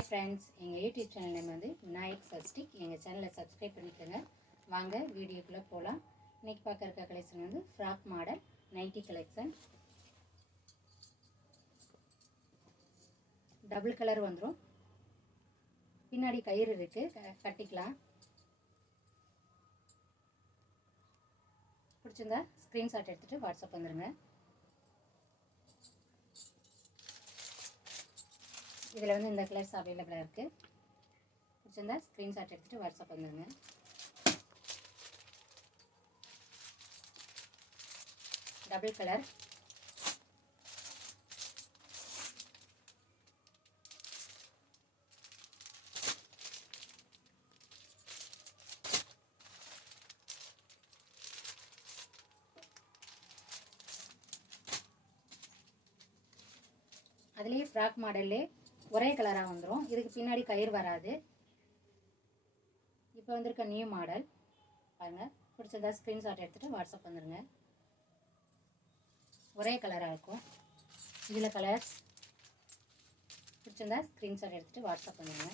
Hi friends, எங்கள் YouTube channel name வந்து விநாயக் சஸ்டிக். எங்கள் சேனலை சப்ஸ்கிரைப் பண்ணிக்கோங்க. வாங்க வீடியோக்குள்ளே போகலாம். இன்றைக்கி பார்க்க இருக்க கலெக்ஷன் வந்து frock model nightie collection. Double colour வந்துடும். பின்னாடி கயிறு இருக்குது, கட்டிக்கலாம். பிடிச்சிருந்தா ஸ்க்ரீன்ஷாட் எடுத்துகிட்டு வாட்ஸ்அப் வந்துடுங்க. இதில் வந்து இந்த கலர்ஸ் அவைலபிளாக இருக்குது. பிடிச்சிருந்தா ஸ்க்ரீன்ஷாட் எடுத்துகிட்டு வாட்ஸ்அப் வந்துடுங்க. டபுள் கலர், அதுலேயே ஃப்ராக் மாடல்லே ஒரே கலராக வந்துடும். இதுக்கு பின்னாடி கயிறு வராது. இப்போ வந்திருக்க நியூ மாடல் பாருங்கள். பிடிச்சதா ஸ்க்ரீன்ஷாட் எடுத்துகிட்டு வாட்ஸ்அப் வந்துடுங்க. ஒரே கலராக இருக்கும். இதில் கலர்ஸ் பிடிச்சிருந்தா ஸ்க்ரீன்ஷாட் எடுத்துகிட்டு வாட்ஸ்அப் வந்துடுங்க.